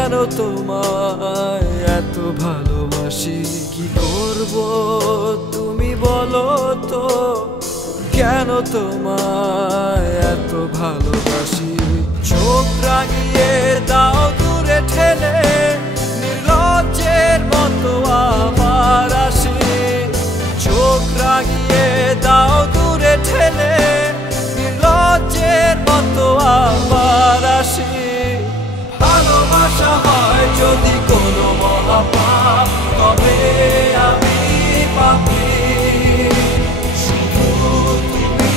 কেন তোমায় এত ভালোবাসি কি করব তুমি বলো তো কেন তোমায় এত ভালোবাসি চোখ রাঙিয়ে দাও দূরে ঠেলে নির্লজ্জের মতো আবার আসি চোখ রাঙিয়ে দাও দূরে ঠেলে নির্লজ্জের মতো আবার আসি ভালোবাসা হয় যদি কোনো মহাপাপ তবে আমি পাপী শুধু তুমি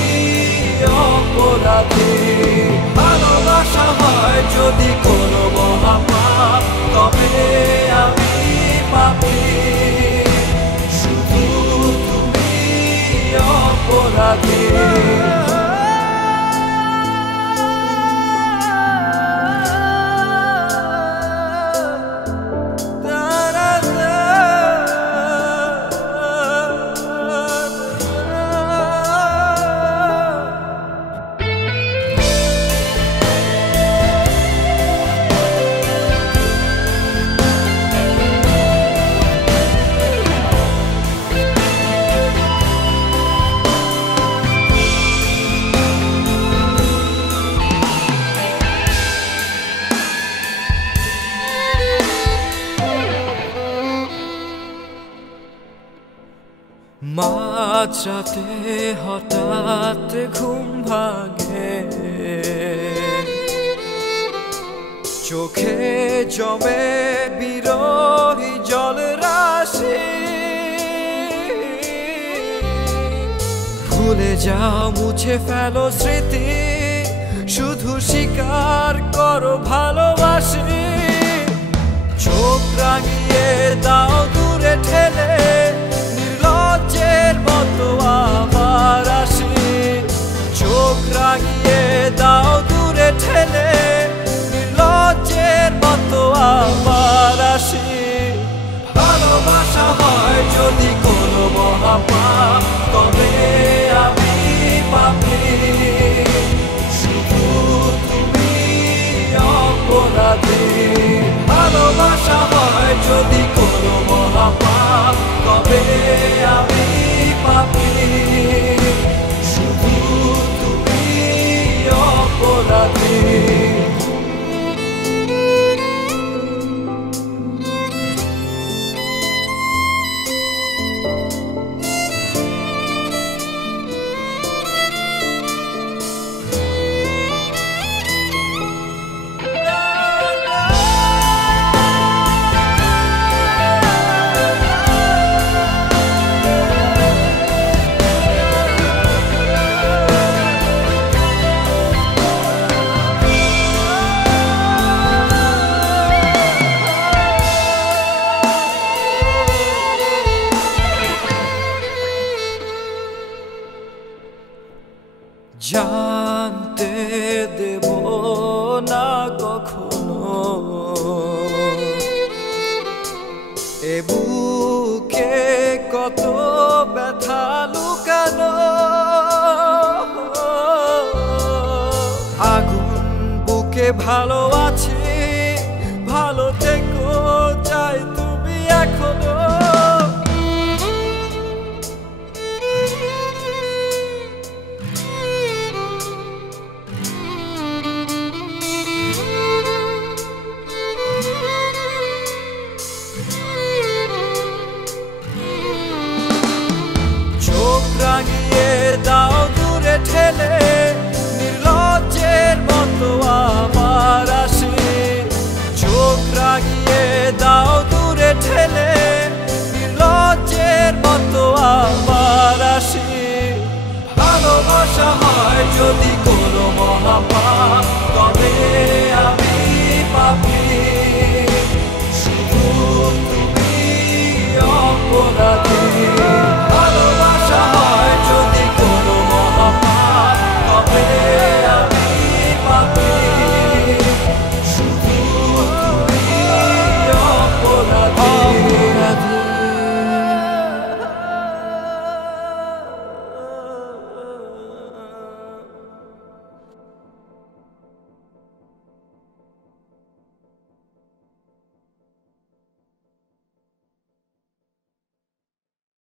অপরাধী ভালোবাসা হয় যদি কোনো মহাপাপ তবে আমি পাপী শুধু তুমি অপরাধী মাঝরাতে হঠাৎ ঘুম ভাঙে চোখে জমে বিরহী জল রাশি ভুলে যাও মুছে ফেলো স্মৃতি শুধু স্বীকার করো ভালোবাসি চোখ রাঙিয়ে দাও দূরে ঠেলে নির্লজ্জের মতো আবার আসি চোখ রাঙিয়ে দাও দূরে ঠেলে নির্লজ্জের মতো আবার আসি ভালোবাসা হয় যদি কোনো মহাপাপ তবে আমি পাপী শুধু তুমি অপরাধী ভালোবাসা হয় যদি কোনো মহাপাপ তবে আমি পাপী শুধু তুমি অপরাধী জানতে দেব না কখনো এ বুকে কত ব্যথা লুকানো আগুন বুকে ভালো